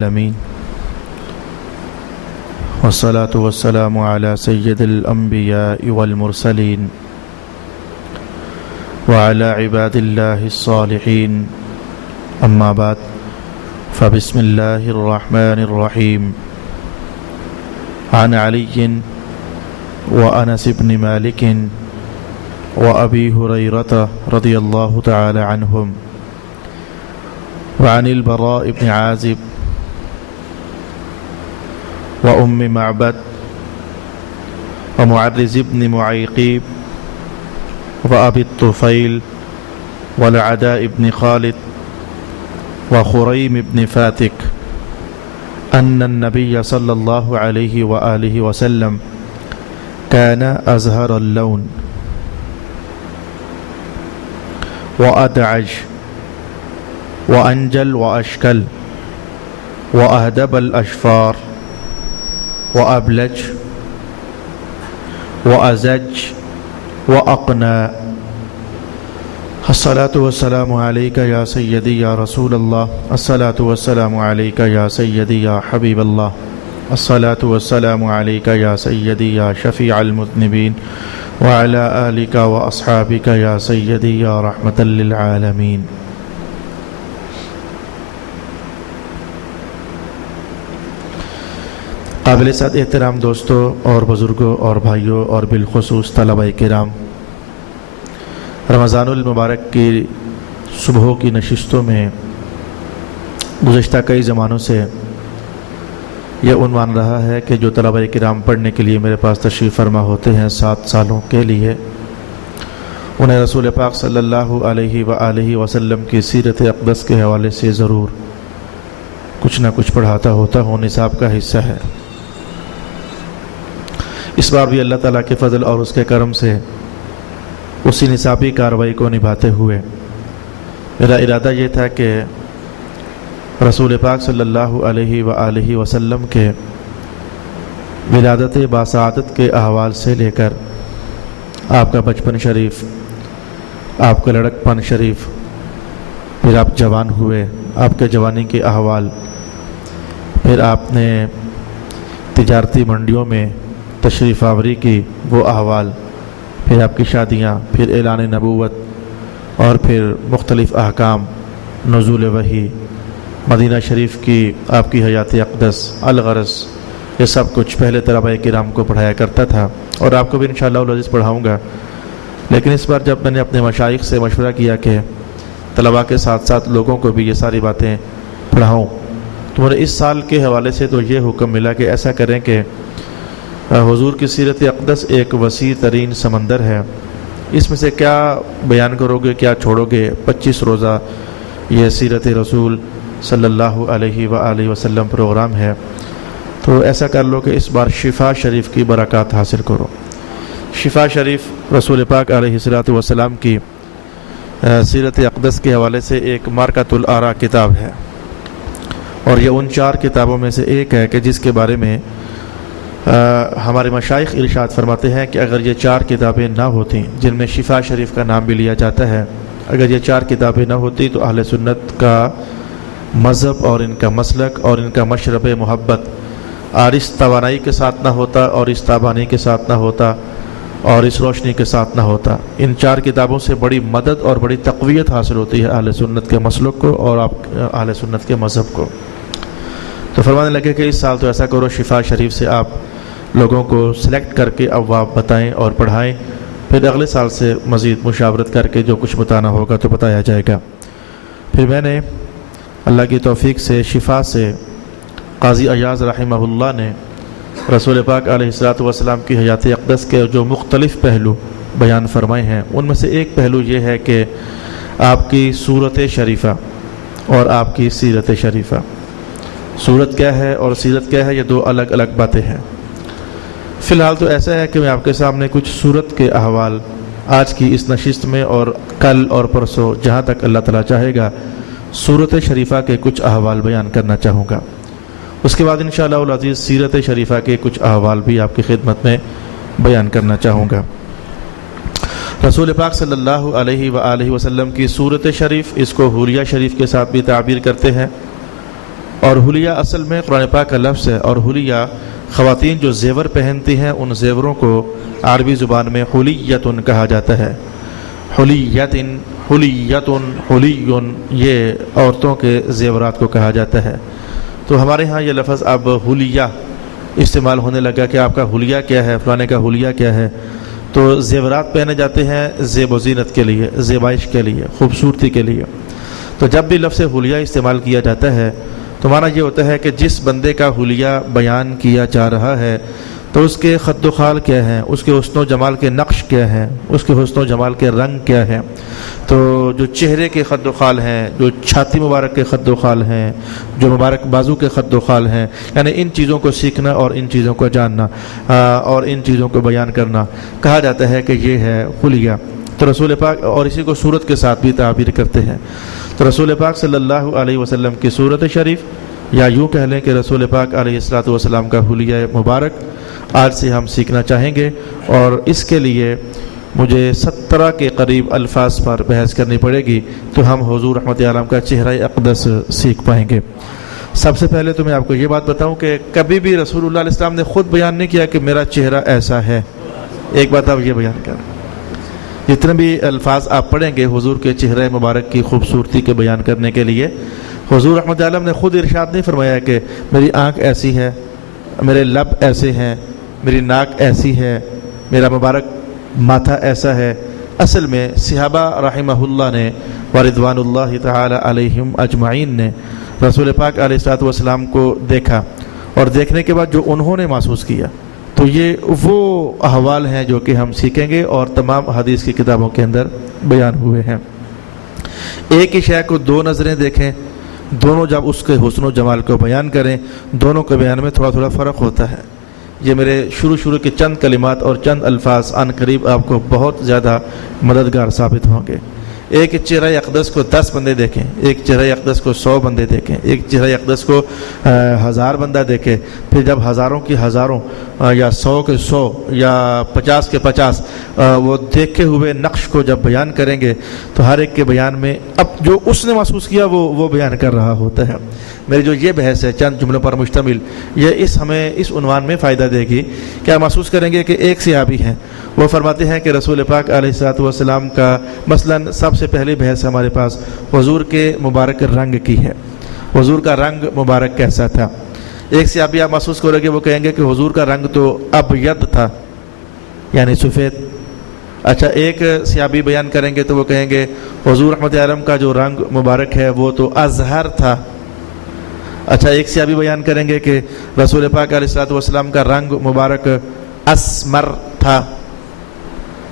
العالمين والصلاة والسلام على سيد الأنبياء والمرسلين وعلى عباد الله الصالحين أما بعد فبسم الله الرحمن الرحيم عن علي وأنس بن مالك وأبي هريرة رضي الله تعالى عنهم وعن البراء بن عازب وأم معبد ومعرز بن معيقيب وأبي الطفيل والعداء بن خالد وخريم بن فاتك أن النبي صلى الله عليه وآله وسلم كان أزهر اللون وأدعج وأنجل وأشكل وأهدب الأشفار وأبلج وأزج وأقنى. الصلاة والسلام عليك يا سيدي يا رسول الله، الصلاة والسلام عليك يا سيدي يا حبيب الله، الصلاة والسلام عليك يا سيدي يا شفيع المذنبين وعلى آلك وأصحابك يا سيدي يا رحمة للعالمين. قابل صد احترام دوستوں اور بزرگوں اور بھائیوں اور بالخصوص طلبہ کرام، رمضان المبارک کی صبحوں کی نشستوں میں گزشتہ کئی زمانوں سے یہ عنوان رہا ہے کہ جو طلبہ کرام پڑھنے کے لیے میرے پاس تشریف فرما ہوتے ہیں 7 سالوں کے لیے، انہیں رسول پاک صلی اللہ علیہ وآلہ وسلم کی سیرت اقدس کے حوالے سے ضرور کچھ نہ کچھ پڑھاتا ہوتا ہوں، نصاب کا حصہ ہے۔ اس بار بھی اللہ تعالیٰ کے فضل اور اس کے کرم سے اسی نصابی کارروائی کو نبھاتے ہوئے میرا ارادہ یہ تھا کہ رسول پاک صلی اللہ علیہ وآلہ وسلم کے ولادت باسعادت کے احوال سے لے کر آپ کا بچپن شریف، آپ کا لڑکپن شریف، پھر آپ جوان ہوئے، آپ کے جوانی کے احوال، پھر آپ نے تجارتی منڈیوں میں تشریف آوری کی وہ احوال، پھر آپ کی شادیاں، پھر اعلان نبوت، اور پھر مختلف احکام، نزول وحی، مدینہ شریف کی آپ کی حیات اقدس، الغرض، یہ سب کچھ پہلے طلبہ کرام کو پڑھایا کرتا تھا اور آپ کو بھی انشاءاللہ العزیز پڑھاؤں گا۔ لیکن اس بار جب میں نے اپنے مشائخ سے مشورہ کیا کہ طلبہ کے ساتھ ساتھ لوگوں کو بھی یہ ساری باتیں پڑھاؤں، تو مجھے اس سال کے حوالے سے تو یہ حکم ملا کہ ایسا کریں کہ حضور کی سیرت اقدس ایک وسیع ترین سمندر ہے، اس میں سے کیا بیان کرو گے، کیا چھوڑو گے۔ 25 روزہ یہ سیرت رسول صلی اللہ علیہ وآلہ وسلم پروگرام ہے، تو ایسا کر لو کہ اس بار شفا شریف کی برکات حاصل کرو۔ شفا شریف رسول پاک علیہ السلام کی سیرت اقدس کے حوالے سے ایک مارکۃ الآراء کتاب ہے، اور یہ ان 4 کتابوں میں سے ایک ہے کہ جس کے بارے میں ہمارے مشائخ ارشاد فرماتے ہیں کہ اگر یہ 4 کتابیں نہ ہوتیں، جن میں شفا شریف کا نام بھی لیا جاتا ہے، اگر یہ 4 کتابیں نہ ہوتی تو اہل سنت کا مذہب اور ان کا مسلک اور ان کا مشرب محبت اور اس توانائی کے ساتھ نہ ہوتا، اور اس تابانی کے ساتھ نہ ہوتا، اور اس روشنی کے ساتھ نہ ہوتا۔ ان 4 کتابوں سے بڑی مدد اور بڑی تقویت حاصل ہوتی ہے اہل سنت کے مسلک کو اور اہل سنت کے مذہب کو۔ تو فرمانے لگے کہ اس سال تو ایسا کرو، شفا شریف سے آپ لوگوں کو سلیکٹ کر کے ابواب بتائیں اور پڑھائیں، پھر اگلے سال سے مزید مشاورت کر کے جو کچھ بتانا ہوگا تو بتایا جائے گا۔ پھر میں نے اللہ کی توفیق سے شفا سے قاضی ایاز رحمہ اللہ نے رسول پاک علیہ السلام کی حیات اقدس کے جو مختلف پہلو بیان فرمائے ہیں، ان میں سے ایک پہلو یہ ہے کہ آپ کی صورت شریفہ اور آپ کی سیرت شریفہ۔ صورت کیا ہے اور سیرت کیا ہے، یہ 2 الگ الگ باتیں ہیں۔ فی الحال تو ایسا ہے کہ میں آپ کے سامنے کچھ صورت کے احوال آج کی اس نشست میں اور کل اور پرسوں جہاں تک اللہ تعالیٰ چاہے گا صورت شریفہ کے کچھ احوال بیان کرنا چاہوں گا۔ اس کے بعد انشاءاللہ العزیز سیرت شریفہ کے کچھ احوال بھی آپ کی خدمت میں بیان کرنا چاہوں گا۔ رسول پاک صلی اللہ علیہ وآلہ وسلم کی صورت شریف، اس کو حولیہ شریف کے ساتھ بھی تعبیر کرتے ہیں، اور حلیہ اصل میں قرآن پاک کا لفظ ہے، اور حلیہ خواتین جو زیور پہنتی ہیں ان زیوروں کو عربی زبان میں حلیتن کہا جاتا ہے۔ حلیتن، حلیتن، حلیون، یہ عورتوں کے زیورات کو کہا جاتا ہے۔ تو ہمارے ہاں یہ لفظ اب حلیہ استعمال ہونے لگا کہ آپ کا حلیہ کیا ہے، فلانے کا حلیہ کیا ہے۔ تو زیورات پہنے جاتے ہیں زیب و زینت کے لیے، زیبائش کے لیے، خوبصورتی کے لیے۔ تو جب بھی لفظ حلیہ استعمال کیا جاتا ہے تو معنی یہ ہوتا ہے کہ جس بندے کا حلیہ بیان کیا جا رہا ہے تو اس کے خد و خال کیا ہیں، اس کے حسن و جمال کے نقش کیا ہیں، اس کے حسن و جمال کے رنگ کیا ہیں۔ تو جو چہرے کے خد و خال ہیں، جو چھاتی مبارک کے خد و خال ہیں، جو مبارک بازو کے خد و خال ہیں، یعنی ان چیزوں کو سیکھنا اور ان چیزوں کو جاننا اور ان چیزوں کو بیان کرنا کہا جاتا ہے کہ یہ ہے حلیہ۔ تو رسول پاک، اور اسی کو صورت کے ساتھ بھی تعبیر کرتے ہیں، تو رسول پاک صلی اللہ علیہ وسلم کی صورت شریف، یا یوں کہہ لیں کہ رسول پاک علیہ الصلوۃ والسلام کا حلیہ مبارک آج سے ہم سیکھنا چاہیں گے، اور اس کے لیے مجھے 17 کے قریب الفاظ پر بحث کرنی پڑے گی تو ہم حضور رحمت عالم کا چہرہ اقدس سیکھ پائیں گے۔ سب سے پہلے تو میں آپ کو یہ بات بتاؤں کہ کبھی بھی رسول اللہ علیہ السلام نے خود بیان نہیں کیا کہ میرا چہرہ ایسا ہے۔ ایک بات آپ یہ بیان کریں، جتنے بھی الفاظ آپ پڑھیں گے حضور کے چہرہ مبارک کی خوبصورتی کے بیان کرنے کے لیے، حضور رحمت عالم نے خود ارشاد نہیں فرمایا کہ میری آنکھ ایسی ہے، میرے لب ایسے ہیں، میری ناک ایسی ہے، میرا مبارک ماتھا ایسا ہے۔ اصل میں صحابہ رحمہ اللہ نے ورضوان اللہ تعالی علیہم اجمعین نے رسول پاک علیہ الصلوۃ والسلام کو دیکھا، اور دیکھنے کے بعد جو انہوں نے محسوس کیا، تو یہ وہ احوال ہیں جو کہ ہم سیکھیں گے اور تمام حدیث کی کتابوں کے اندر بیان ہوئے ہیں۔ ایک ہی شے کو دو نظریں دیکھیں، دونوں جب اس کے حسن و جمال کو بیان کریں، دونوں کے بیان میں تھوڑا تھوڑا فرق ہوتا ہے۔ یہ میرے شروع کے چند کلمات اور چند الفاظ عن قریب آپ کو بہت زیادہ مددگار ثابت ہوں گے۔ ایک چہرہ اقدس کو 10 بندے دیکھیں، ایک چہرہ اقدس کو 100 بندے دیکھیں، ایک چہرہ اقدس کو 1000 بندہ دیکھے، پھر جب ہزاروں کی ہزاروں یا 100 کے 100 یا 50 کے 50 وہ دیکھے ہوئے نقش کو جب بیان کریں گے تو ہر ایک کے بیان میں اب جو اس نے محسوس کیا وہ بیان کر رہا ہوتا ہے۔ میری جو یہ بحث ہے چند جملوں پر مشتمل، یہ ہمیں اس عنوان میں فائدہ دے گی کہ ہم محسوس کریں گے کہ ایک صحابی ہیں، وہ فرماتے ہیں کہ رسول پاک علیہ الصلوۃ والسلام کا مثلاً سب سے پہلی بحث ہمارے پاس حضور کے مبارک رنگ کی ہے، حضور کا رنگ مبارک کیسا تھا۔ ایک صحابی آپ محسوس کرو گے، وہ کہیں گے کہ حضور کا رنگ تو ابیض تھا، یعنی سفید۔ اچھا، ایک صحابی بیان کریں گے تو وہ کہیں گے حضور رحمت عالم کا جو رنگ مبارک ہے وہ تو ازہر تھا۔ اچھا، ایک صحابی بیان کریں گے کہ رسول پاک علیہ الصلوۃ والسلام کا رنگ مبارک اسمر تھا۔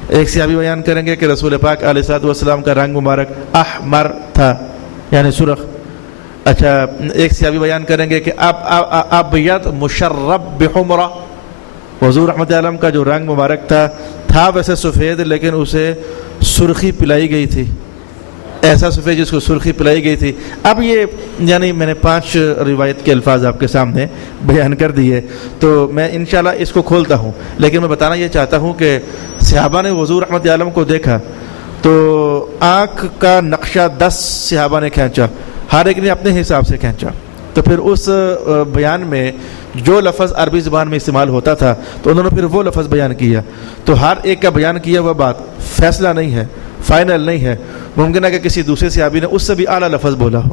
ایک صحابی بیان کریں گے کہ رسول پاک علیہ الصلوۃ والسلام کا رنگ مبارک احمر تھا، یعنی سرخ۔ اچھا، ایک صحابی بیان کریں گے کہ ابیض مشرب بحمرہ، حضور رحمت عالم کا جو رنگ مبارک تھا ویسے سفید لیکن اسے سرخی پلائی گئی تھی، ایسا سفید جس کو سرخی پلائی گئی تھی۔ اب یہ یعنی میں نے 5 روایت کے الفاظ آپ کے سامنے بیان کر دیے، تو میں انشاءاللہ اس کو کھولتا ہوں، لیکن میں بتانا یہ چاہتا ہوں کہ صحابہ نے حضور رحمت عالم کو دیکھا تو آنکھ کا نقشہ 10 صحابہ نے کھینچا، ہر ایک نے اپنے حساب سے کھینچا۔ تو پھر اس بیان میں جو لفظ عربی زبان میں استعمال ہوتا تھا تو انہوں نے پھر وہ لفظ بیان کیا۔ تو ہر ایک کا بیان کیا وہ بات فیصلہ نہیں ہے، فائنل نہیں ہے۔ ممکن ہے کہ کسی دوسرے صحابی نے اس سے بھی اعلیٰ لفظ بولا ہو،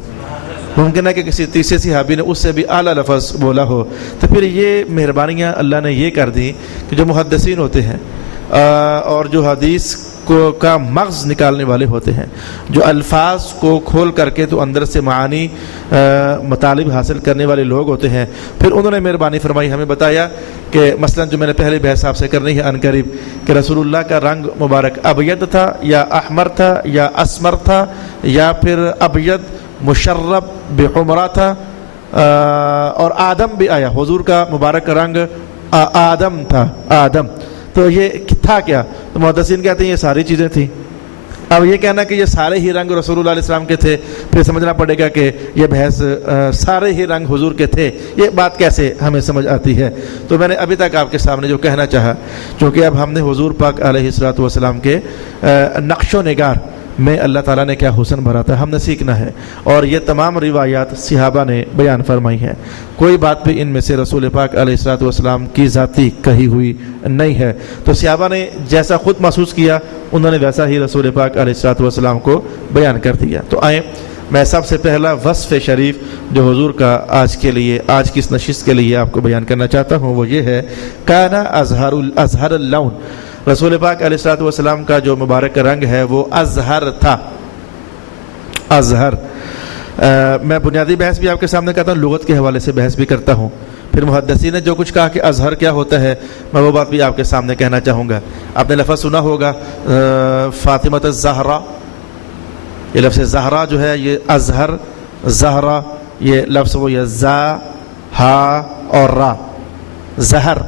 ممکن ہے کہ کسی تیسرے صحابی نے اس سے بھی اعلیٰ لفظ بولا ہو۔ تو پھر یہ مہربانیاں اللہ نے یہ کر دی کہ جو محدثین ہوتے ہیں اور جو حدیث کا مغز نکالنے والے ہوتے ہیں، جو الفاظ کو کھول کر کے تو اندر سے معانی مطالب حاصل کرنے والے لوگ ہوتے ہیں، پھر انہوں نے مہربانی فرمائی، ہمیں بتایا کہ مثلا جو میں نے پہلے بحث آپ سے کرنی ہے عن قریب کہ رسول اللہ کا رنگ مبارک ابیض تھا یا احمر تھا یا اسمر تھا یا پھر ابیض مشرب بحمرہ تھا، اور آدم بھی آیا، حضور کا مبارک رنگ آدم تھا، آدم۔ تو یہ تھا کیا؟ تو محدثین کہتے ہیں یہ ساری چیزیں تھیں۔ اب یہ کہنا کہ یہ سارے ہی رنگ رسول اللہ علیہ السلام کے تھے، پھر سمجھنا پڑے گا کہ یہ بحث سارے ہی رنگ حضور کے تھے، یہ بات کیسے ہمیں سمجھ آتی ہے؟ تو میں نے ابھی تک آپ کے سامنے جو کہنا چاہا، چونکہ اب ہم نے حضور پاک علیہ الصلوۃ والسلام کے نقش و نگار میں اللہ تعالیٰ نے کیا حسن بھرا تھا، ہم نے سیکھنا ہے۔ اور یہ تمام روایات صحابہ نے بیان فرمائی ہیں، کوئی بات بھی ان میں سے رسول پاک علیہ الصلوۃ والسلام کی ذاتی کہی ہوئی نہیں ہے۔ تو صحابہ نے جیسا خود محسوس کیا انہوں نے ویسا ہی رسول پاک علیہ الصلوۃ والسلام کو بیان کر دیا۔ تو آئیں میں سب سے پہلا وصف شریف جو حضور کا آج کے لیے، آج کی اس نشست کے لیے آپ کو بیان کرنا چاہتا ہوں وہ یہ ہے، کانا ازہر اللون، رسول پاک علیہ الصلوۃ والسلام کا جو مبارک رنگ ہے وہ ازہر تھا۔ ازہر میں بنیادی بحث بھی آپ کے سامنے کرتا ہوں، لغت کے حوالے سے بحث بھی کرتا ہوں، پھر محدثین نے جو کچھ کہا کہ ازہر کیا ہوتا ہے میں وہ بات بھی آپ کے سامنے کہنا چاہوں گا۔ آپ نے لفظ سنا ہوگا فاطمۃ الزہرا، یہ لفظ زہرا جو ہے یہ ازہر، زہرا یہ لفظ وہ یہ زا ہا اور را، زہر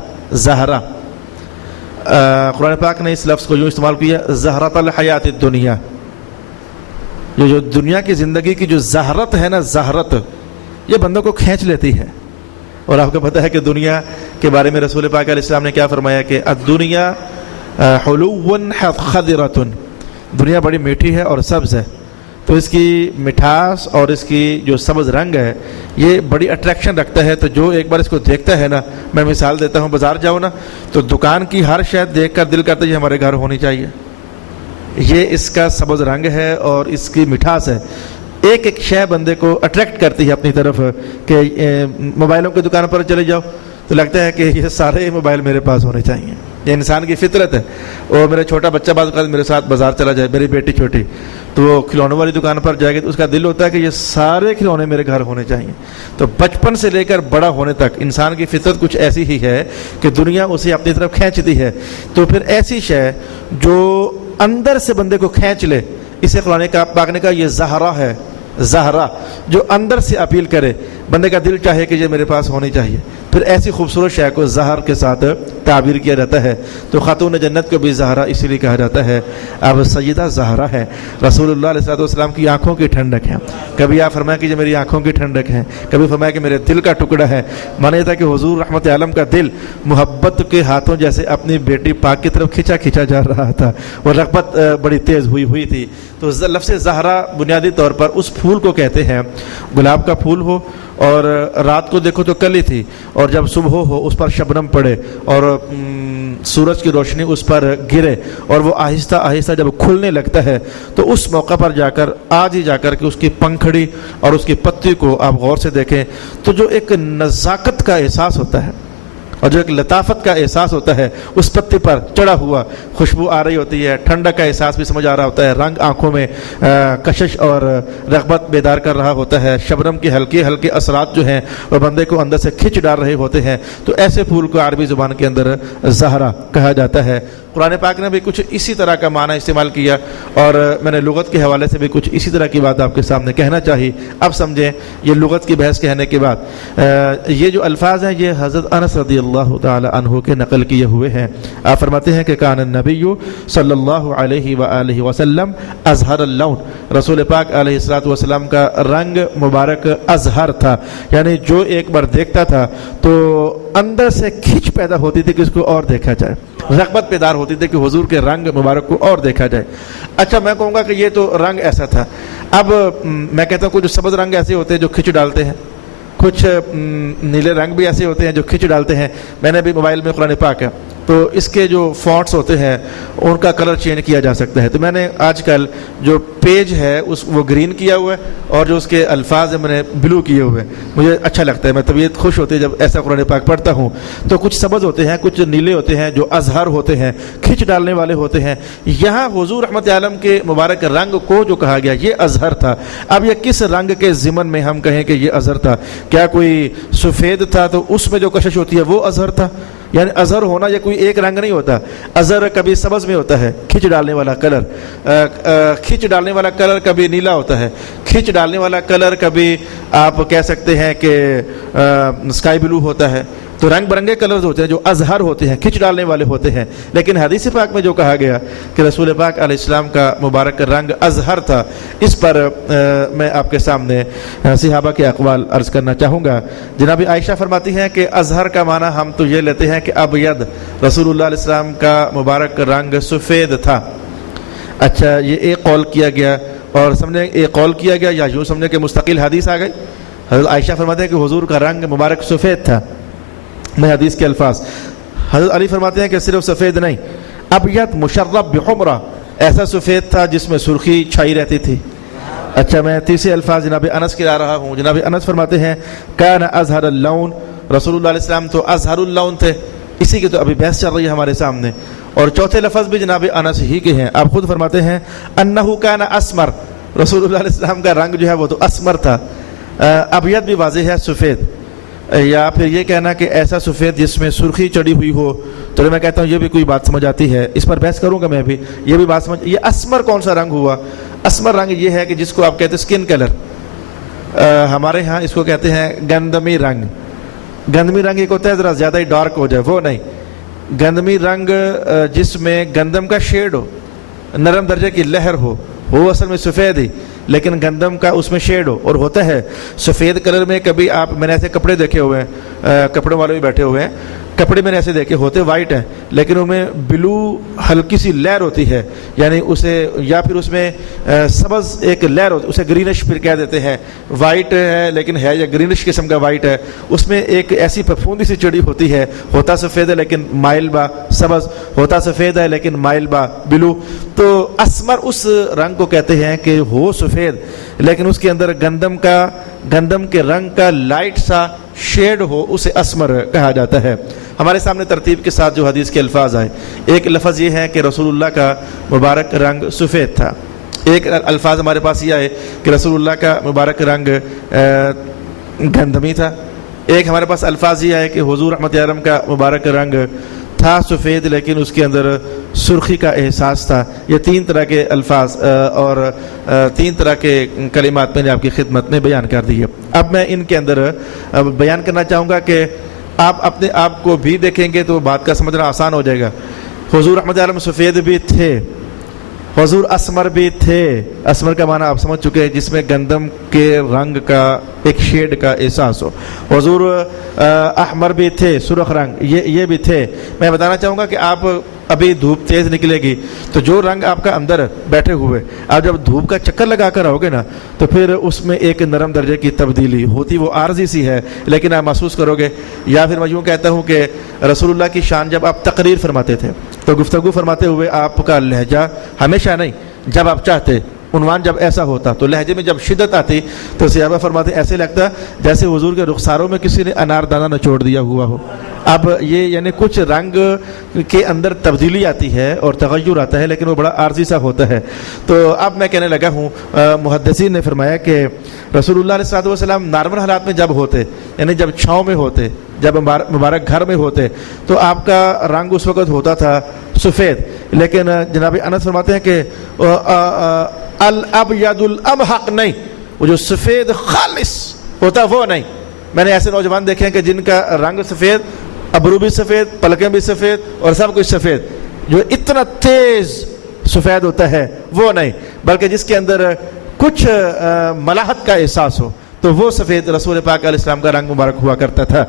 زہرا۔ قرآن پاک نے اس لفظ کو یوں استعمال کیا، زہرۃ الحیات الدنیا، یہ جو دنیا کی زندگی کی جو زہرت ہے نا، زہرت یہ بندوں کو کھینچ لیتی ہے۔ اور آپ کو پتہ ہے کہ دنیا کے بارے میں رسول پاک علیہ السلام نے کیا فرمایا کہ الدنیا حلو خضرۃ، دنیا بڑی میٹھی ہے اور سبز ہے، تو اس کی مٹھاس اور اس کی جو سبز رنگ ہے یہ بڑی اٹریکشن رکھتا ہے۔ تو جو ایک بار اس کو دیکھتا ہے نا، میں مثال دیتا ہوں، بازار جاؤ نا تو دکان کی ہر شے دیکھ کر دل کرتا ہے یہ ہمارے گھر ہونی چاہیے، یہ اس کا سبز رنگ ہے اور اس کی مٹھاس ہے، ایک ایک شے بندے کو اٹریکٹ کرتی ہے اپنی طرف۔ کہ موبائلوں کی دکان پر چلے جاؤ تو لگتا ہے کہ یہ سارے موبائل میرے پاس ہونے چاہیے، یہ انسان کی فطرت ہے۔ اور میرا چھوٹا بچہ بعض اوقات میرے ساتھ بازار چلا جائے، میری بیٹی چھوٹی، تو وہ کھلونوں والی دکان پر جائے گی تو اس کا دل ہوتا ہے کہ یہ سارے کھلونے میرے گھر ہونے چاہیے۔ تو بچپن سے لے کر بڑا ہونے تک انسان کی فطرت کچھ ایسی ہی ہے کہ دنیا اسے اپنی طرف کھینچتی ہے۔ تو پھر ایسی شے جو اندر سے بندے کو کھینچ لے، اسے قرآن پاک نے کہا یہ زہرا ہے، زہرا جو اندر سے اپیل کرے، بندے کا دل چاہے کہ یہ میرے پاس ہونی چاہیے، پھر ایسی خوبصورت شے کو زہر کے ساتھ تعبیر کیا جاتا ہے۔ تو خاتون جنت کو بھی زہرا اسی لیے کہا جاتا ہے۔ اب سیدہ زہرا ہے، رسول اللہ علیہ السلام کی آنکھوں کی ٹھنڈک ہے۔ کبھی آپ فرمایا کہ یہ میری آنکھوں کی ٹھنڈک ہے، کبھی فرمایا کہ میرے دل کا ٹکڑا ہے۔ مانا یہ تھا کہ حضور رحمت عالم کا دل محبت کے ہاتھوں جیسے اپنی بیٹی پاک کی طرف کھینچا جا رہا تھا، اور رغبت بڑی تیز ہوئی تھی۔ تو لفظ زہرا بنیادی طور پر اس پھول کو کہتے ہیں، گلاب کا پھول ہو اور رات کو دیکھو تو کلی تھی، اور جب صبح ہو اس پر شبنم پڑے اور سورج کی روشنی اس پر گرے اور وہ آہستہ آہستہ جب کھلنے لگتا ہے تو اس موقع پر جا کر آج ہی جا کر کہ اس کی پنکھڑی اور اس کی پتی کو آپ غور سے دیکھیں تو جو ایک نزاکت کا احساس ہوتا ہے اور جو ایک لطافت کا احساس ہوتا ہے، اس پتی پر چڑھا ہوا خوشبو آ رہی ہوتی ہے، ٹھنڈک کا احساس بھی سمجھ آ رہا ہوتا ہے، رنگ آنکھوں میں کشش اور رغبت بیدار کر رہا ہوتا ہے، شبنم کے ہلکے ہلکے اثرات جو ہیں وہ بندے کو اندر سے کھینچ ڈال رہے ہوتے ہیں۔ تو ایسے پھول کو عربی زبان کے اندر زہرا کہا جاتا ہے۔ قرآن پاک نے بھی کچھ اسی طرح کا معنی استعمال کیا، اور میں نے لغت کے حوالے سے بھی کچھ اسی طرح کی بات آپ کے سامنے کہنا چاہیے۔ اب سمجھیں، یہ لغت کی بحث کہنے کے بعد یہ جو الفاظ ہیں یہ حضرت انس رضی اللہ تعالی عنہ کے نقل کیے ہوئے ہیں۔ آپ فرماتے ہیں کہ کان النبی صلی اللہ علیہ وآلہ وسلم ازہر اللون، رسول پاک علیہ الصلوۃ والسلام کا رنگ مبارک ازہر تھا، یعنی جو ایک بار دیکھتا تھا تو اندر سے کھچ پیدا ہوتی تھی کہ اس کو اور دیکھا جائے، رغبت بیدار ہوتی تھی کہ حضور کے رنگ مبارک کو اور دیکھا جائے۔ اچھا، میں کہوں گا کہ یہ تو رنگ ایسا تھا۔ اب میں کہتا ہوں کچھ سبز رنگ ایسے ہوتے ہیں جو کھچ ڈالتے ہیں، کچھ نیلے رنگ بھی ایسے ہوتے ہیں جو کھچ ڈالتے ہیں۔ میں نے بھی موبائل میں قرآن پاک ہے تو اس کے جو فونٹس ہوتے ہیں ان کا کلر چینج کیا جا سکتا ہے، تو میں نے آج کل جو پیج ہے وہ گرین کیا ہوا ہے اور جو اس کے الفاظ ہیں میں نے بلو کیے ہوئے ہیں۔ مجھے اچھا لگتا ہے، میں طبیعت خوش ہوتی ہے جب ایسا قرآن پاک پڑھتا ہوں۔ تو کچھ سبز ہوتے ہیں، کچھ نیلے ہوتے ہیں جو ازہر ہوتے ہیں، کھچ ڈالنے والے ہوتے ہیں۔ یہاں حضور رحمت عالم کے مبارک رنگ کو جو کہا گیا یہ ازہر تھا۔ اب یہ کس رنگ کے ضمن میں ہم کہیں کہ یہ ازہر تھا؟ کیا کوئی سفید تھا تو اس میں جو کشش ہوتی ہے وہ ازہر تھا؟ یعنی ازہر ہونا یہ کوئی ایک رنگ نہیں ہوتا، ازہر کبھی سبز میں ہوتا ہے، کھچ ڈالنے والا کلر، کھچ ڈالنے والا کلر کبھی نیلا ہوتا ہے، کھچ ڈالنے والا کلر کبھی آپ کہہ سکتے ہیں کہ اسکائی بلو ہوتا ہے۔ تو رنگ برنگے کلرز ہوتے ہیں جو ازہر ہوتے ہیں، کھچ ڈالنے والے ہوتے ہیں۔ لیکن حدیث پاک میں جو کہا گیا کہ رسول پاک علیہ السلام کا مبارک رنگ ازہر تھا، اس پر میں آپ کے سامنے صحابہ کے اقوال عرض کرنا چاہوں گا۔ جناب عائشہ فرماتی ہیں کہ ازہر کا معنی ہم تو یہ لیتے ہیں کہ ابید، رسول اللہ علیہ السلام کا مبارک رنگ سفید تھا۔ اچھا یہ ایک قول کیا گیا اور سمجھے ایک قول کیا گیا یا یوں سمجھے کہ مستقل حدیث آ گئی. حضرت عائشہ فرماتے ہیں کہ حضور کا رنگ مبارک سفید تھا. میں حدیث کے الفاظ. حضرت علی فرماتے ہیں کہ صرف سفید نہیں، ابیض مشرب بحمرہ، ایسا سفید تھا جس میں سرخی چھائی رہتی تھی. اچھا میں تیسرے الفاظ جناب انس کے لا رہا ہوں. جناب انس فرماتے ہیں کان ازہر اللون، رسول اللہ علیہ السلام تو ازہر اللون تھے. اسی کی تو ابھی بحث چل رہی ہے ہمارے سامنے. اور چوتھے لفظ بھی جناب انس ہی کے ہیں. آپ خود فرماتے ہیں انہ کان اسمر، رسول اللہ علیہ السلام کا رنگ جو ہے وہ تو اسمر تھا. ابیض بھی واضح ہے سفید، یا پھر یہ کہنا کہ ایسا سفید جس میں سرخی چڑھی ہوئی ہو، تو میں کہتا ہوں یہ بھی کوئی بات سمجھ آتی ہے. اس پر بحث کروں گا میں بھی. یہ بھی بات سمجھ. یہ اسمر کون سا رنگ ہوا؟ اسمر رنگ یہ ہے کہ جس کو آپ کہتے ہیں سکن کلر. ہمارے ہاں اس کو کہتے ہیں گندمی رنگ. گندمی رنگ ایک ہوتا ہے ذرا زیادہ ہی ڈارک ہو جائے، وہ نہیں. گندمی رنگ جس میں گندم کا شیڈ ہو، نرم درجے کی لہر ہو، وہ اصل میں سفید ہی، لیکن گندم کا اس میں شیڈ ہو. اور ہوتا ہے سفید کلر میں. کبھی آپ میں نے ایسے کپڑے دیکھے ہوئے ہیں، کپڑے والے بھی بیٹھے ہوئے ہیں، کپڑے میں نے ایسے دیکھے ہوتے وائٹ ہیں لیکن ان میں بلو ہلکی سی لہر ہوتی ہے، یعنی اسے یا پھر اس میں سبز ایک لہر ہوتی ہے، اسے گرینش پھر کہہ دیتے ہیں. وائٹ ہے لیکن ہے یا گرینش قسم کا وائٹ ہے، اس میں ایک ایسی پھپھوندی سی چڑی ہوتی ہے. ہوتا سفید ہے لیکن مائل با سبز، ہوتا سفید ہے لیکن مائل با بلو. تو اسمر اس رنگ کو کہتے ہیں کہ ہو سفید لیکن اس کے اندر گندم کے رنگ کا لائٹ سا شیڈ ہو، اسے اسمر کہا جاتا ہے. ہمارے سامنے ترتیب کے ساتھ جو حدیث کے الفاظ آئے، ایک لفظ یہ ہے کہ رسول اللہ کا مبارک رنگ سفید تھا. ایک الفاظ ہمارے پاس یہ آئے کہ رسول اللہ کا مبارک رنگ گندمی تھا. ایک ہمارے پاس الفاظ یہ آئے کہ حضور رحمت عالم کا مبارک رنگ تھا سفید لیکن اس کے اندر سرخی کا احساس تھا. یہ تین طرح کے الفاظ اور تین طرح کے کلمات میں نے آپ کی خدمت میں بیان کر دی ہے. اب میں ان کے اندر بیان کرنا چاہوں گا کہ آپ اپنے آپ کو بھی دیکھیں گے تو بات کا سمجھنا آسان ہو جائے گا. حضور رحمت عالم سفید بھی تھے، حضور اسمر بھی تھے. اسمر کا معنی آپ سمجھ چکے ہیں، جس میں گندم کے رنگ کا ایک شیڈ کا احساس ہو. حضور احمر بھی تھے، سرخ رنگ یہ بھی تھے. میں بتانا چاہوں گا کہ آپ ابھی دھوپ تیز نکلے گی تو جو رنگ آپ کا اندر بیٹھے ہوئے، آپ جب دھوپ کا چکر لگا کر آؤ گے نا تو پھر اس میں ایک نرم درجے کی تبدیلی ہوتی. وہ عارضی سی ہے لیکن آپ محسوس کرو گے. یا پھر میں یوں کہتا ہوں کہ رسول اللہ کی شان جب آپ تقریر فرماتے تھے تو گفتگو فرماتے ہوئے آپ کا لہجہ ہمیشہ نہیں، جب آپ چاہتے عنوان جب ایسا ہوتا تو لہجے میں جب شدت آتی تو صحابہ فرماتے ایسے لگتا جیسے حضور کے رخساروں میں کسی نے انار دانہ نچوڑ دیا ہوا ہو. اب یہ یعنی کچھ رنگ کے اندر تبدیلی آتی ہے اور تغیر آتا ہے لیکن وہ بڑا عارضی سا ہوتا ہے. تو اب میں کہنے لگا ہوں، محدثین نے فرمایا کہ رسول اللہ علیہ والسلام نارمل حالات میں جب ہوتے، یعنی جب چھاؤں میں ہوتے، جب مبارک گھر میں ہوتے تو آپ کا رنگ اس وقت ہوتا تھا سفید. لیکن جناب انس فرماتے ہیں کہ الابیض الامحق نہیں، وہ جو سفید خالص ہوتا وہ نہیں. میں نے ایسے نوجوان دیکھے ہیں کہ جن کا رنگ سفید، ابرو بھی سفید، پلکیں بھی سفید اور سب کچھ سفید، جو اتنا تیز سفید ہوتا ہے وہ نہیں، بلکہ جس کے اندر کچھ ملاحت کا احساس ہو تو وہ سفید رسول پاک علیہ السلام کا رنگ مبارک ہوا کرتا تھا.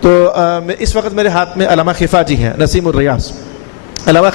تو اس وقت میرے ہاتھ میں علامہ خفاجی ہیں، نسیم الریاض. علامہ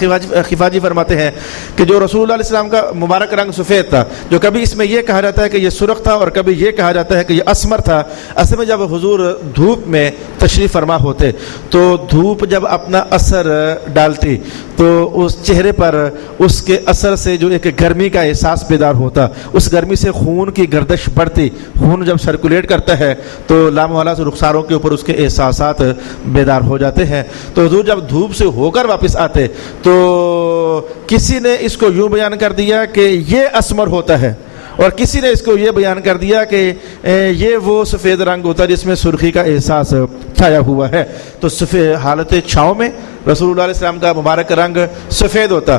خفاجی فرماتے ہیں کہ جو رسول اللہ علیہ السلام کا مبارک رنگ سفید تھا، جو کبھی اس میں یہ کہا جاتا ہے کہ یہ سرخ تھا اور کبھی یہ کہا جاتا ہے کہ یہ اسمر تھا. اصل میں جب حضور دھوپ میں تشریف فرما ہوتے تو دھوپ جب اپنا اثر ڈالتی تو اس چہرے پر اس کے اثر سے جو ایک گرمی کا احساس بیدار ہوتا، اس گرمی سے خون کی گردش بڑھتی. خون جب سرکولیٹ کرتا ہے تو لامحالہ سے رخساروں کے اوپر اس کے احساسات بیدار ہو جاتے ہیں. تو حضور جب دھوپ سے ہو کر واپس آتے تو کسی نے اس کو یوں بیان کر دیا کہ یہ اسمر ہوتا ہے اور کسی نے اس کو یہ بیان کر دیا کہ یہ وہ سفید رنگ ہوتا ہے جس میں سرخی کا احساس چھایا ہوا ہے. تو سفید حالت چھاؤں میں رسول اللہ علیہ السلام کا مبارک رنگ سفید ہوتا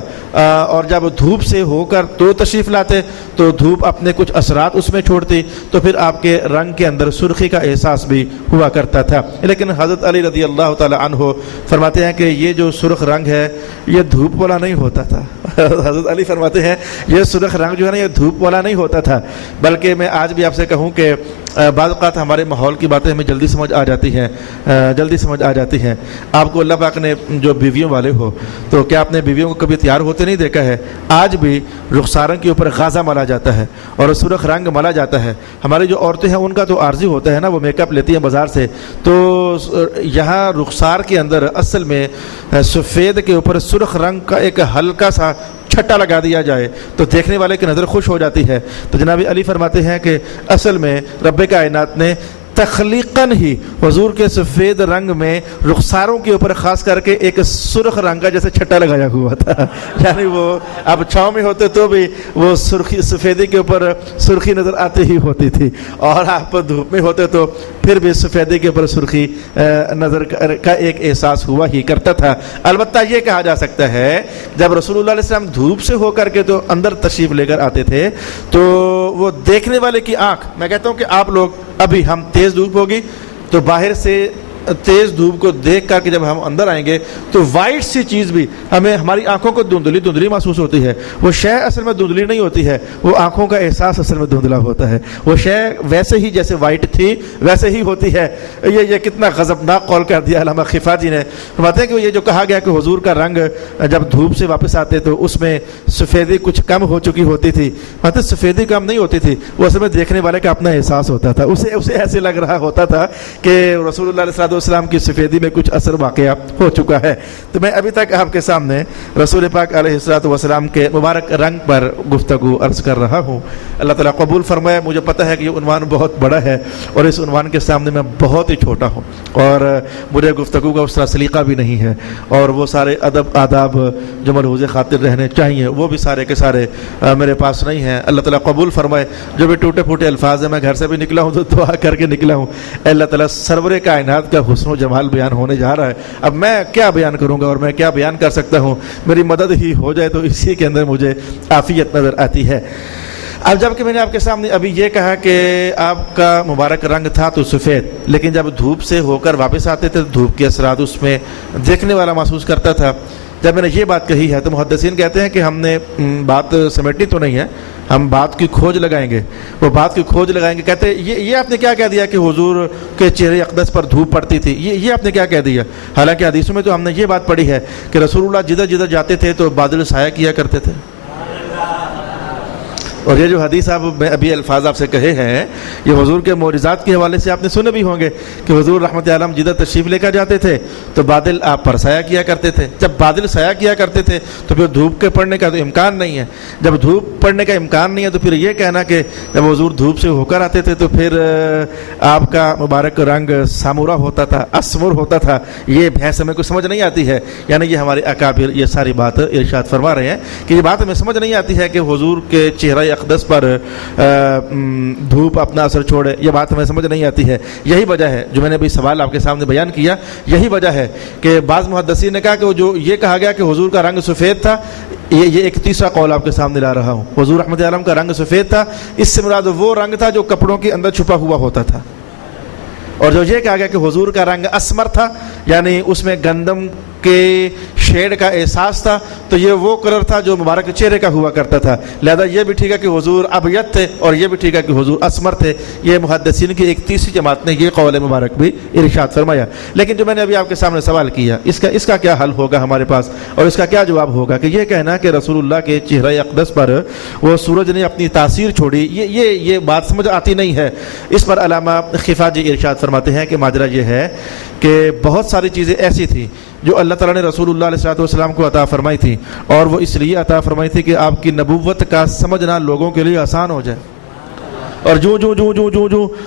اور جب دھوپ سے ہو کر تو تشریف لاتے تو دھوپ اپنے کچھ اثرات اس میں چھوڑتی تو پھر آپ کے رنگ کے اندر سرخی کا احساس بھی ہوا کرتا تھا. لیکن حضرت علی رضی اللہ تعالی عنہ فرماتے ہیں کہ یہ جو سرخ رنگ ہے یہ دھوپ والا نہیں ہوتا تھا. حضرت علی فرماتے ہیں یہ سرخ رنگ جو ہے نا یہ دھوپ والا نہیں ہوتا تھا، بلکہ میں آج بھی آپ سے کہوں کہ بعض اوقات ہمارے ماحول کی باتیں ہمیں جلدی سمجھ آ جاتی ہیں. آپ کو اللہ پاک نے جو بیویوں والے ہو تو کیا آپ نے بیویوں کو کبھی تیار ہوتے نہیں دیکھا ہے؟ آج بھی رخساروں کے اوپر غازہ ملا جاتا ہے اور سرخ رنگ ملا جاتا ہے. ہماری جو عورتیں ہیں ان کا تو عارضی ہوتا ہے نا, وہ میک اپ لیتی ہیں بازار سے, تو یہاں رخسار کے اندر اصل میں سفید کے اوپر سرخ رنگ کا ایک ہلکا سا چھٹا لگا دیا جائے تو دیکھنے والے کی نظر خوش ہو جاتی ہے. تو جناب علی فرماتے ہیں کہ اصل میں رب کائنات نے تخلیقاً ہی حضور کے سفید رنگ میں رخساروں کے اوپر خاص کر کے ایک سرخ رنگ کا جیسے چھٹا لگایا ہوا تھا. یعنی وہ اب چھاؤں میں ہوتے تو بھی وہ سرخی سفیدی کے اوپر سرخی نظر آتی ہی ہوتی تھی, اور آپ دھوپ میں ہوتے تو پھر بھی سفیدی کے اوپر سرخی نظر کا ایک احساس ہوا ہی کرتا تھا. البتہ یہ کہا جا سکتا ہے جب رسول اللہ علیہ السلام دھوپ سے ہو کر کے تو اندر تشریف لے کر آتے تھے تو وہ دیکھنے والے کی آنکھ, میں کہتا ہوں کہ آپ لوگ ابھی ہم تیز دھوپ ہوگی تو باہر سے تیز دھوپ کو دیکھ کر کے جب ہم اندر آئیں گے تو وائٹ سی چیز بھی ہمیں ہماری آنکھوں کو دھندلی محسوس ہوتی ہے. وہ شے اصل میں دھندلی نہیں ہوتی ہے, وہ آنکھوں کا احساس اصل میں دھندلا ہوتا ہے. وہ شے ویسے ہی جیسے وائٹ تھی ویسے ہی ہوتی ہے. یہ کتنا غضبناک قول کر دیا علامہ خفاجی نے. فرماتے ہیں کہ یہ جو کہا گیا کہ حضور کا رنگ جب دھوپ سے واپس آتے تو اس میں سفیدی کچھ کم ہو چکی ہوتی تھی. فرماتے سفیدی کم نہیں ہوتی تھی, وہ اصل میں دیکھنے والے کا اپنا احساس ہوتا تھا. اسے ایسے لگ رہا ہوتا تھا کہ رسول اللہ علیہ السلام کی سفیدی میں کچھ اثر واقعہ ہو چکا ہے. تو میں ابھی تک آپ کے سامنے رسول پاک علیہ الصلوۃ والسلام کے مبارک رنگ پر گفتگو عرض کر رہا ہوں. اللہ تعالیٰ قبول فرمائے. مجھے پتہ ہے کہ یہ عنوان بہت بڑا ہے اور اس عنوان کے سامنے میں بہت ہی چھوٹا ہوں, اور مجھے گفتگو کا اس طرح سلیقہ بھی نہیں ہے, اور وہ سارے ادب آداب جو ملحوظ خاطر رہنے چاہیے وہ بھی سارے کے سارے میرے پاس نہیں ہیں. اللہ تعالیٰ قبول فرمائے. جو بھی ٹوٹے پھوٹے الفاظ ہیں, میں گھر سے بھی نکلا ہوں تو دعا کر کے نکلا ہوں. اللہ تعالیٰ سرور کائنات کا حسن و جمال بیان ہونے جا رہا ہے. اب میں کیا بیان کروں گا اور میں کیا بیان کر سکتا ہوں؟ میری مدد ہی ہو جائے تو اسی کے اندر مجھے عافیت نظر آتی ہے. اب جب کہ میں نے آپ کے سامنے ابھی یہ کہا کہ آپ کا مبارک رنگ تھا تو سفید, لیکن جب دھوپ سے ہو کر واپس آتے تھے دھوپ کے اثرات اس میں دیکھنے والا محسوس کرتا تھا. جب میں نے یہ بات کہی ہے تو محدثین کہتے ہیں کہ ہم نے بات سمیٹنی تو نہیں ہے, ہم بات کی کھوج لگائیں گے. وہ بات کی کھوج لگائیں گے. کہتے ہیں یہ آپ نے کیا کہہ دیا کہ حضور کے چہرے اقدس پر دھوپ پڑتی تھی, یہ آپ نے کیا کہہ دیا؟ حالانکہ حدیثوں میں تو ہم نے یہ بات پڑھی ہے کہ رسول اللہ جدھر جدھر جاتے تھے تو بادل سایہ کیا کرتے تھے. اور یہ جو حدیث آپ میں ابھی الفاظ آپ سے کہے ہیں یہ حضور کے معجزات کے حوالے سے آپ نے سنے بھی ہوں گے کہ حضور رحمت عالم جدھر تشریف لے کر جاتے تھے تو بادل آپ پر سایہ کیا کرتے تھے. جب بادل سایہ کیا کرتے تھے تو پھر دھوپ کے پڑنے کا تو امکان نہیں ہے. جب دھوپ پڑنے کا امکان نہیں ہے تو پھر یہ کہنا کہ جب حضور دھوپ سے ہو کر آتے تھے تو پھر آپ کا مبارک رنگ سامورا ہوتا تھا, اسمر ہوتا تھا, یہ بحث ہمیں کچھ سمجھ نہیں آتی ہے. یعنی یہ ہمارے اکابر یہ ساری بات ارشاد فرما رہے ہیں کہ یہ بات ہمیں سمجھ نہیں آتی ہے کہ حضور کے چہرہ اقدس پر دھوپ اپنا اثر چھوڑے. یہ بات ہمیں سمجھ نہیں آتی ہے. یہی وجہ ہے جو میں نے ابھی سوال آپ کے سامنے بیان کیا, یہی وجہ ہے کہ بعض محدثین نے کہا کہ جو یہ کہا گیا کہ حضور کا رنگ سفید تھا, یہ ایک تیسرا قول آپ کے سامنے لا رہا ہوں. حضور رحمت عالم کا رنگ سفید تھا, اس سے مراد وہ رنگ تھا جو کپڑوں کے اندر چھپا ہوا ہوتا تھا. اور جو یہ کہا گیا کہ حضور کا رنگ اسمر تھا یعنی اس میں گندم کے شیڈ کا احساس تھا, تو یہ وہ کلر تھا جو مبارک چہرے کا ہوا کرتا تھا. لہذا یہ بھی ٹھیک ہے کہ حضور ابیض تھے اور یہ بھی ٹھیک ہے کہ حضور اسمر تھے. یہ محدثین کی ایک تیسری جماعت نے یہ قول مبارک بھی ارشاد فرمایا. لیکن جو میں نے ابھی آپ کے سامنے سوال کیا اس کا کیا حل ہوگا ہمارے پاس, اور اس کا کیا جواب ہوگا کہ یہ کہنا کہ رسول اللہ کے چہرہ اقدس پر وہ سورج نے اپنی تاثیر چھوڑی, یہ بات سمجھ آتی نہیں ہے. اس پر علامہ خفاجی ارشاد فرماتے ہیں کہ ماجرا یہ ہے کہ بہت ساری چیزیں ایسی تھیں جو اللہ تعالیٰ نے رسول اللہ علیہ السلام کو عطا فرمائی تھی, اور وہ اس لیے عطا فرمائی تھی کہ آپ کی نبوت کا سمجھنا لوگوں کے لیے آسان ہو جائے. اور جو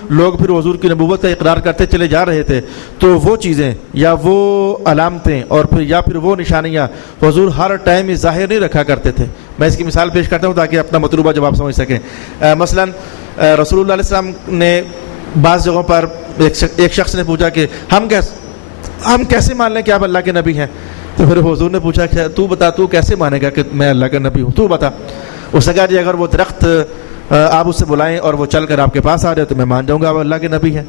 لوگ پھر حضور کی نبوت کا اقرار کرتے چلے جا رہے تھے تو وہ چیزیں یا وہ علامتیں اور پھر وہ نشانیاں حضور ہر ٹائم ہی ظاہر نہیں رکھا کرتے تھے. میں اس کی مثال پیش کرتا ہوں تاکہ اپنا مطلوبہ جواب سمجھ سکیں. مثلا رسول اللہ علیہ السلام نے بعض جگہوں پر ایک شخص نے پوچھا کہ ہم کیسے مان لیں کہ آپ اللہ کے نبی ہیں؟ تو پھر حضور نے پوچھا کہ تو بتا, تو کیسے مانے گا کہ میں اللہ کا نبی ہوں, تو بتا. اس نے کہا جی اگر وہ درخت آپ اس سے بلائیں اور وہ چل کر آپ کے پاس آ جائے تو میں مان جاؤں گا آپ اللہ کے نبی ہیں.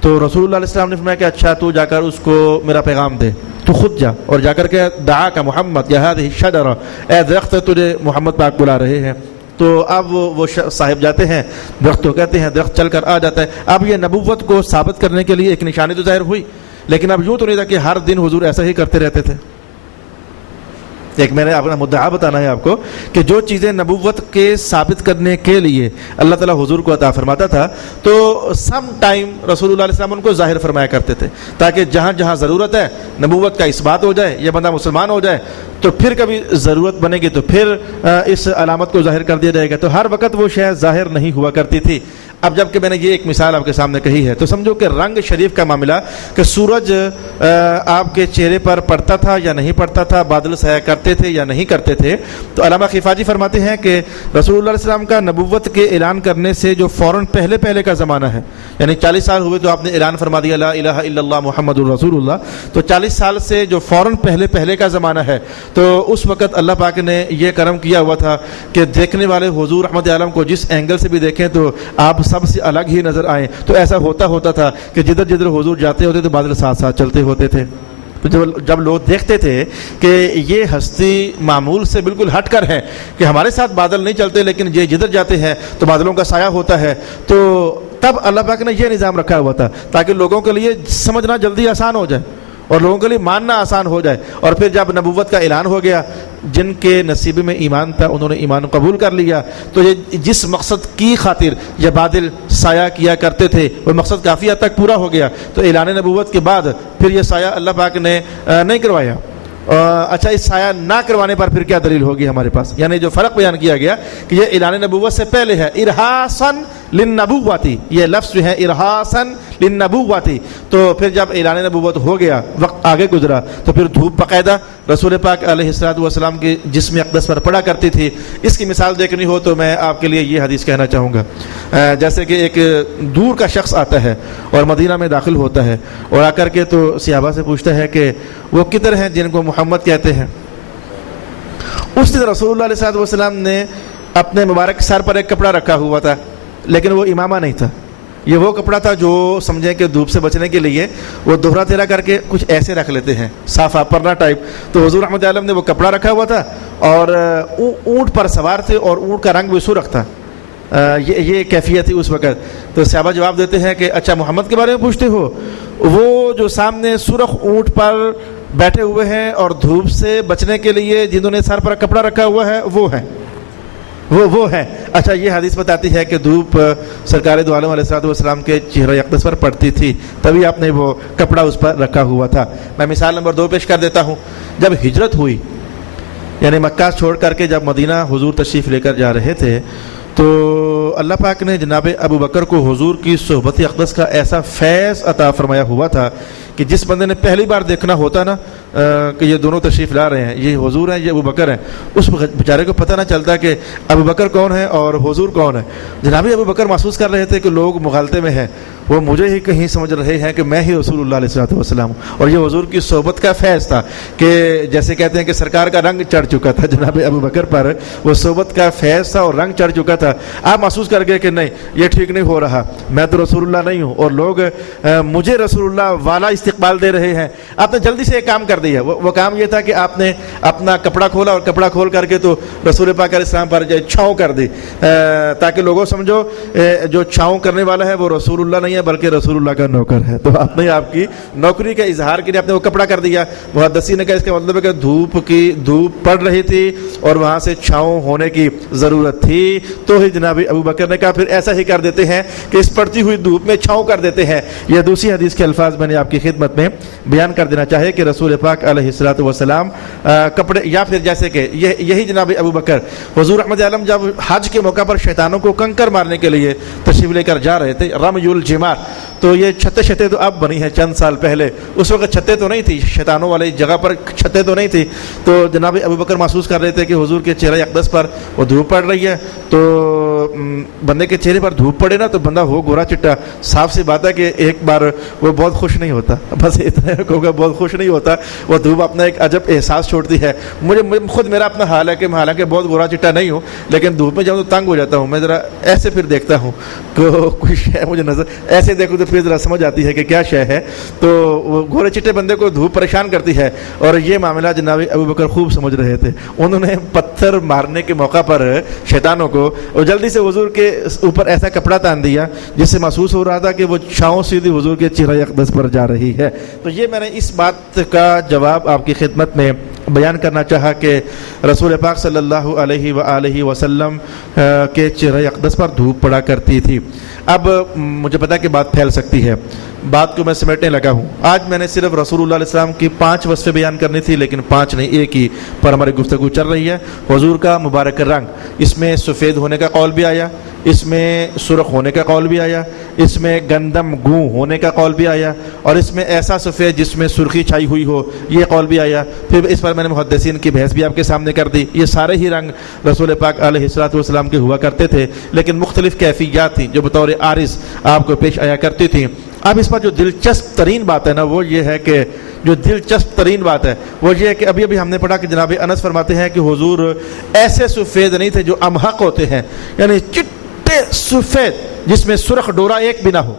تو رسول اللہ علیہ السلام نے فرمایا کہ اچھا تو جا کر اس کو میرا پیغام دے, تو خود جا اور جا کر کے دعا کا محمد یا هذه الشجرہ, اے درخت تجھے محمد پاک بلا رہے ہیں. تو اب وہ صاحب جاتے ہیں درخت کو کہتے ہیں، درخت چل کر آ جاتا ہے. اب یہ نبوت کو ثابت کرنے کے لیے ایک نشانی تو ظاہر ہوئی، لیکن اب یوں تو نہیں تھا کہ ہر دن حضور ایسا ہی کرتے رہتے تھے. ایک میں نے اپنا مدعا بتانا ہے آپ کو کہ جو چیزیں نبوت کے ثابت کرنے کے لیے اللہ تعالیٰ حضور کو عطا فرماتا تھا تو سم ٹائم رسول اللہ علیہ السلام ان کو ظاہر فرمایا کرتے تھے، تاکہ جہاں جہاں ضرورت ہے نبوت کا اس بات ہو جائے، یہ بندہ مسلمان ہو جائے، تو پھر کبھی ضرورت بنے گی تو پھر اس علامت کو ظاہر کر دیا جائے گا. تو ہر وقت وہ شے ظاہر نہیں ہوا کرتی تھی. اب جب کہ میں نے یہ ایک مثال آپ کے سامنے کہی ہے تو سمجھو کہ رنگ شریف کا معاملہ کہ سورج آپ کے چہرے پر پڑتا تھا یا نہیں پڑتا تھا، بادل سایہ کرتے تھے یا نہیں کرتے تھے. تو علامہ خفاجی فرماتے ہیں کہ رسول اللہ علیہ السلام کا نبوت کے اعلان کرنے سے جو فوراً پہلے کا زمانہ ہے، یعنی 40 سال ہوئے تو آپ نے اعلان فرما دیا لا الہ الا اللہ محمد الرسول اللہ، تو 40 سال سے جو فوراً پہلے کا زمانہ ہے تو اس وقت اللہ پاک نے یہ کرم کیا ہوا تھا کہ دیکھنے والے حضور رحمت عالم کو جس اینگل سے بھی دیکھیں تو آپ سب سے الگ ہی نظر آئیں. تو ایسا ہوتا تھا کہ جدھر حضور جاتے ہوتے تو بادل ساتھ چلتے ہوتے تھے. تو جب لوگ دیکھتے تھے کہ یہ ہستی معمول سے بالکل ہٹ کر ہے کہ ہمارے ساتھ بادل نہیں چلتے لیکن یہ جدھر جاتے ہیں تو بادلوں کا سایہ ہوتا ہے، تو تب اللہ پاک نے یہ نظام رکھا ہوا تھا تاکہ لوگوں کے لیے سمجھنا جلدی آسان ہو جائے اور لوگوں کے لیے ماننا آسان ہو جائے. اور پھر جب نبوت کا اعلان ہو گیا، جن کے نصیب میں ایمان تھا انہوں نے ایمان قبول کر لیا. تو یہ جس مقصد کی خاطر یہ بادل سایہ کیا کرتے تھے وہ مقصد کافی حد تک پورا ہو گیا. تو اعلان نبوت کے بعد پھر یہ سایہ اللہ پاک نے نہیں کروایا. اچھا، اس سایہ نہ کروانے پر پھر کیا دلیل ہوگی ہمارے پاس؟ یعنی جو فرق بیان کیا گیا کہ یہ اعلان نبوت سے پہلے ہے، ارہاسن للنبوتی، یہ لفظ جو ہے ارہاسن للنبوتی. تو پھر جب اعلان نبوت ہو گیا، وقت آگے گزرا، تو پھر دھوپ باقاعدہ رسول پاک علیہ الصلوۃ والسلام کی جسم اقدس پر پڑا کرتی تھی. اس کی مثال دیکھنی ہو تو میں آپ کے لیے یہ حدیث کہنا چاہوں گا. جیسے کہ ایک دور کا شخص آتا ہے اور مدینہ میں داخل ہوتا ہے اور آ کر کے تو صحابہ سے پوچھتا ہے کہ وہ کدھر ہیں جن کو محمد کہتے ہیں. اس دن رسول اللہ علیہ الصلوۃ والسلام نے اپنے مبارک سر پر ایک کپڑا رکھا ہوا تھا، لیکن وہ امامہ نہیں تھا. یہ وہ کپڑا تھا جو سمجھیں کہ دھوپ سے بچنے کے لیے وہ دوہرا تیرا کر کے کچھ ایسے رکھ لیتے ہیں، صافہ پرنا ٹائپ. تو حضور رحمۃ اللہ نے وہ کپڑا رکھا ہوا تھا اور اونٹ پر سوار تھے اور اونٹ کا رنگ بھی سرخ تھا. یہ کیفیت تھی اس وقت. تو صحابہ جواب دیتے ہیں کہ اچھا محمد کے بارے میں پوچھتے ہو؟ وہ جو سامنے سرخ اونٹ پر بیٹھے ہوئے ہیں اور دھوپ سے بچنے کے لیے جنہوں نے سر پر کپڑا رکھا ہوا ہے وہ ہے. اچھا، یہ حدیث بتاتی ہے کہ دھوپ سرکار دو عالم علیہ الصلوۃ والسلام کے چہرہ اقدس پر پڑتی تھی، تبھی آپ نے وہ کپڑا اس پر رکھا ہوا تھا. میں مثال نمبر 2 پیش کر دیتا ہوں. جب ہجرت ہوئی، یعنی مکہ چھوڑ کر کے جب مدینہ حضور تشریف لے کر جا رہے تھے، تو اللہ پاک نے جناب ابو بکر کو حضور کی صحبت اقدس کا ایسا فیض عطا فرمایا ہوا تھا کہ جس بندے نے پہلی بار دیکھنا ہوتا نا کہ یہ دونوں تشریف لا رہے ہیں، یہ حضور ہیں یہ ابو بکر ہیں، اس بیچارے کو پتہ نہ چلتا کہ ابو بکر کون ہے اور حضور کون ہے. جناب ابو بکر محسوس کر رہے تھے کہ لوگ مغالطے میں ہیں، وہ مجھے ہی کہیں سمجھ رہے ہیں کہ میں ہی رسول اللہ علیہ الصلوۃ والسلام ہوں. اور یہ حضور کی صحبت کا فیض تھا کہ جیسے کہتے ہیں کہ سرکار کا رنگ چڑھ چکا تھا جناب ابو بکر پر، وہ صحبت کا فیض تھا اور رنگ چڑھ چکا تھا. آپ محسوس کر گئے کہ نہیں یہ ٹھیک نہیں ہو رہا، میں تو رسول اللہ نہیں ہوں اور لوگ مجھے رسول اللہ والا استقبال دے رہے ہیں. آپ نے جلدی سے ایک کام کر دیا. وہ کام یہ تھا کہ آپ نے اپنا کپڑا کھولا اور کپڑا کھول کر کے تو رسول پاک علیہ السلام پر چھاؤں کر دی، تاکہ لوگوں سمجھو جو چھاؤں کرنے والا ہے وہ رسول اللہ نہیں ہے بلکہ رسول اللہ کا نوکر ہے. تو آپ نے آپ کی نوکری کے اظہار کے لیے آپ نے وہ کپڑا کر دیا. محدثین نے کہا اس کا مطلب ہے کہ دھوپ پڑ رہی تھی اور وہاں سے چھاؤں ہونے کی ضرورت تھی، تو ہی جناب ابو بکر نے کہا پھر ایسا ہی کر دیتے ہیں کہ اس پڑتی ہوئی دھوپ میں چھاؤں کر دیتے ہیں. یہ دوسری حدیث کے الفاظ میں نے آپ کی خدمت میں بیان کر دینا چاہے کہ رسول پاک علیہ الصلوۃ والسلام کپڑے، یا پھر جیسے کہ یہی جناب ابو بکر حضور رحمت عالم جب حج کے موقع پر شیطانوں کو کنکر مارنے کے لیے تشریف لے کر جا رہے تھے، رمی الجمار، تو یہ چھتیں تو اب بنی ہیں چند سال پہلے، اس وقت چھتیں تو نہیں تھی، شیطانوں والی جگہ پر چھتیں تو نہیں تھی. تو جناب ابو بکر محسوس کر رہے تھے کہ حضور کے چہرہ اقدس پر وہ دھوپ پڑ رہی ہے. تو بندے کے چہرے پر دھوپ پڑے نا تو بندہ ہو گورا چٹا، صاف سی بات ہے کہ ایک بار وہ بہت خوش نہیں ہوتا، بس اتنا کہوں گا بہت خوش نہیں ہوتا. وہ دھوپ اپنا ایک عجب احساس چھوڑتی ہے. مجھے خود میرا اپنا حال ہے کہ میں حالانکہ بہت گورا چٹا نہیں ہوں، لیکن دھوپ میں جب تو تنگ ہو جاتا ہوں. میں ذرا ایسے پھر دیکھتا ہوں کہ کوئی شے مجھے نظر ایسے دیکھوں تو سفید ذرا سمجھ آتی ہے کہ کیا شے ہے. تو وہ گھورے چٹے بندے کو دھوپ پریشان کرتی ہے, اور یہ معاملہ جناب ابو بکر خوب سمجھ رہے تھے. انہوں نے پتھر مارنے کے موقع پر شیطانوں کو اور جلدی سے حضور کے اوپر ایسا کپڑا تان دیا جس سے محسوس ہو رہا تھا کہ وہ چھاؤں سیدھی حضور کے چہرہ اقدس پر جا رہی ہے. تو یہ میں نے اس بات کا جواب آپ کی خدمت میں بیان کرنا چاہا کہ رسول پاک صلی اللہ علیہ وآلہ وسلم کے چہرہ اقدس پر دھوپ پڑا کرتی تھی. اب مجھے پتا کہ بات پھیل سکتی ہے, بات کو میں سمیٹنے لگا ہوں. آج میں نے صرف رسول اللہ علیہ السلام کی 5 وصفیں بیان کرنی تھی, لیکن 5 نہیں, ایک ہی پر ہماری گفتگو چل رہی ہے. حضور کا مبارک رنگ, اس میں سفید ہونے کا قول بھی آیا, اس میں سرخ ہونے کا قول بھی آیا, اس میں گندم گوں ہونے کا قول بھی آیا, اور اس میں ایسا سفید جس میں سرخی چھائی ہوئی ہو, یہ قول بھی آیا. پھر اس پر میں نے محدثین کی بحث بھی آپ کے سامنے کر دی. یہ سارے ہی رنگ رسول پاک علیہ الصلوۃ والسلام کے ہوا کرتے تھے, لیکن مختلف کیفیات تھیں جو بطور عارض آپ کو پیش آیا کرتی تھیں. اب اس پر جو دلچسپ ترین بات ہے نا, وہ یہ ہے کہ ابھی ہم نے پڑھا کہ جناب انس فرماتے ہیں کہ حضور ایسے سفید نہیں تھے جو امحق ہوتے ہیں, یعنی چٹے سفید جس میں سرخ ڈورا ایک بھی نہ ہو,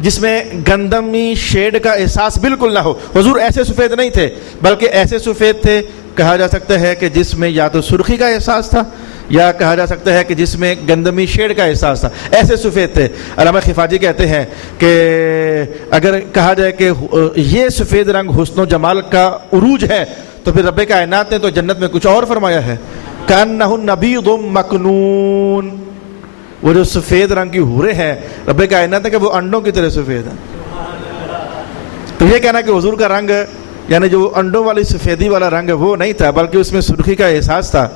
جس میں گندمی شیڈ کا احساس بالکل نہ ہو. حضور ایسے سفید نہیں تھے, بلکہ ایسے سفید تھے کہا جا سکتا ہے کہ جس میں یا تو سرخی کا احساس تھا, یا کہا جا سکتا ہے کہ جس میں گندمی شیڈ کا احساس تھا. ایسے سفید تھے. علامہ خفاجی کہتے ہیں کہ اگر کہا جائے کہ یہ سفید رنگ حسن و جمال کا عروج ہے, تو پھر رب کائنات نے تو جنت میں کچھ اور فرمایا ہے, کأنہ نبیض مکنون. وہ جو سفید رنگ کی حوریں ہیں, رب کائنات نے کہ وہ انڈوں کی طرح سفید ہیں. تو یہ کہنا کہ حضور کا رنگ یعنی جو انڈوں والی سفیدی والا رنگ ہے وہ نہیں تھا, بلکہ اس میں سرخی کا احساس تھا,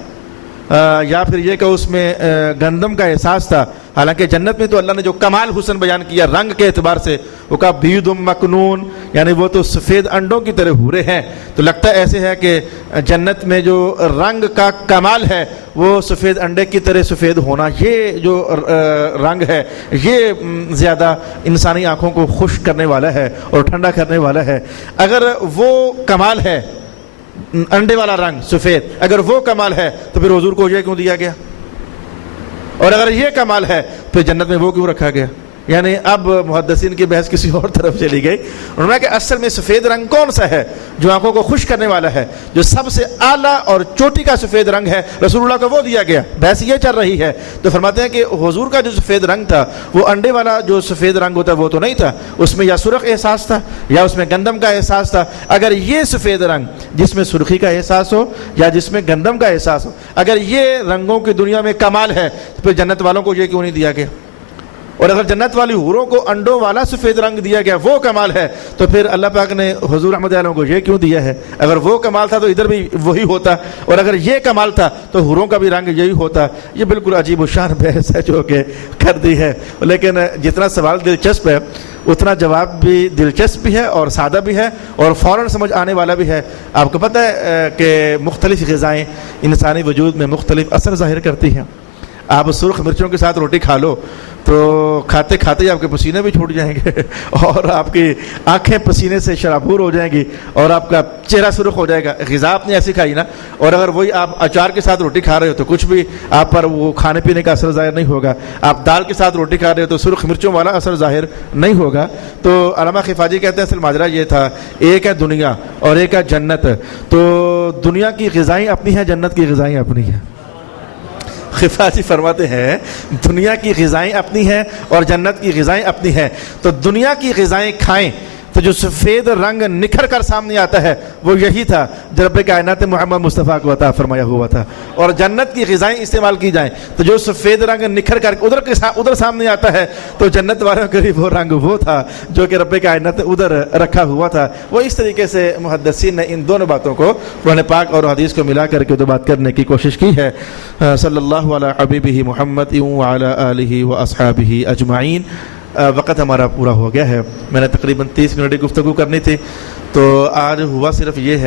یا پھر یہ کہ اس میں گندم کا احساس تھا. حالانکہ جنت میں تو اللہ نے جو کمال حسن بیان کیا رنگ کے اعتبار سے, وہ کہا بیض مکنون, یعنی وہ تو سفید انڈوں کی طرح حورے ہیں. تو لگتا ایسے ہے کہ جنت میں جو رنگ کا کمال ہے وہ سفید انڈے کی طرح سفید ہونا, یہ جو رنگ ہے یہ زیادہ انسانی آنکھوں کو خشک کرنے والا ہے اور ٹھنڈا کرنے والا ہے. اگر وہ کمال ہے انڈے والا رنگ سفید, اگر وہ کمال ہے تو پھر حضور کو یہ کیوں دیا گیا, اور اگر یہ کمال ہے پھر جنت میں وہ کیوں رکھا گیا. یعنی اب محدثین کی بحث کسی اور طرف چلی گئی. انہوں نے کہا کہ اصل میں سفید رنگ کون سا ہے جو آنکھوں کو خوش کرنے والا ہے, جو سب سے اعلیٰ اور چوٹی کا سفید رنگ ہے, رسول اللہ کو وہ دیا گیا. بحث یہ چل رہی ہے. تو فرماتے ہیں کہ حضور کا جو سفید رنگ تھا وہ انڈے والا جو سفید رنگ ہوتا ہے وہ تو نہیں تھا, اس میں یا سرخ احساس تھا یا اس میں گندم کا احساس تھا. اگر یہ سفید رنگ جس میں سرخی کا احساس ہو یا جس میں گندم کا احساس ہو, اگر یہ رنگوں کی دنیا میں کمال ہے, تو پھر جنت والوں کو یہ کیوں نہیں دیا گیا؟ اور اگر جنت والی حوروں کو انڈوں والا سفید رنگ دیا گیا, وہ کمال ہے, تو پھر اللہ پاک نے حضور رحمت اللہ علیہ کو یہ کیوں دیا ہے؟ اگر وہ کمال تھا تو ادھر بھی وہی ہوتا, اور اگر یہ کمال تھا تو حوروں کا بھی رنگ یہی ہوتا. یہ بالکل عجیب و شان بحث ہے جو کہ کر دی ہے. لیکن جتنا سوال دلچسپ ہے اتنا جواب بھی دلچسپ بھی ہے اور سادہ بھی ہے اور فوراً سمجھ آنے والا بھی ہے. آپ کو پتہ ہے کہ مختلف غذائیں انسانی وجود میں مختلف اثر ظاہر کرتی ہیں. آپ سرخ مرچوں کے ساتھ روٹی کھا لو تو کھاتے کھاتے ہی آپ کے پسینے بھی چھوٹ جائیں گے, اور آپ کی آنکھیں پسینے سے شرابور ہو جائیں گی, اور آپ کا چہرہ سرخ ہو جائے گا. غذا آپ نے ایسی کھائی نا, اور اگر وہی آپ اچار کے ساتھ روٹی کھا رہے ہو تو کچھ بھی آپ پر وہ کھانے پینے کا اثر ظاہر نہیں ہوگا. آپ دال کے ساتھ روٹی کھا رہے ہو تو سرخ مرچوں والا اثر ظاہر نہیں ہوگا. تو علامہ خفاجی کہتے ہیں اصل ماجرا یہ تھا, ایک ہے دنیا اور ایک ہے جنت. تو دنیا کی غذائیں اپنی ہیں, جنت کی غذائیں اپنی ہیں. خفاجی فرماتے ہیں دنیا کی غذائیں اپنی ہیں اور جنت کی غذائیں اپنی ہیں. تو دنیا کی غذائیں کھائیں تو جو سفید رنگ نکھر کر سامنے آتا ہے وہ یہی تھا جو رب کائنات محمد مصطفیٰ کو عطا فرمایا ہوا تھا. اور جنت کی غذائیں استعمال کی جائیں تو جو سفید رنگ نکھر کر ادھر سامنے آتا ہے تو جنت والوں کے لیے وہ رنگ وہ تھا جو کہ رب کائنات نے ادھر رکھا ہوا تھا. وہ اس طریقے سے محدثین نے ان دونوں باتوں کو قرآن پاک اور حدیث کو ملا کر کے دو بات کرنے کی کوشش کی ہے. صلی اللہ علی حبیبہ محمد وعلی آلہ واصحابہ اجمعین. وقت ہمارا پورا ہو گیا ہے. میں نے تقریباً 30 منٹ کی گفتگو کرنی تھی, تو آج ہوا صرف یہ ہے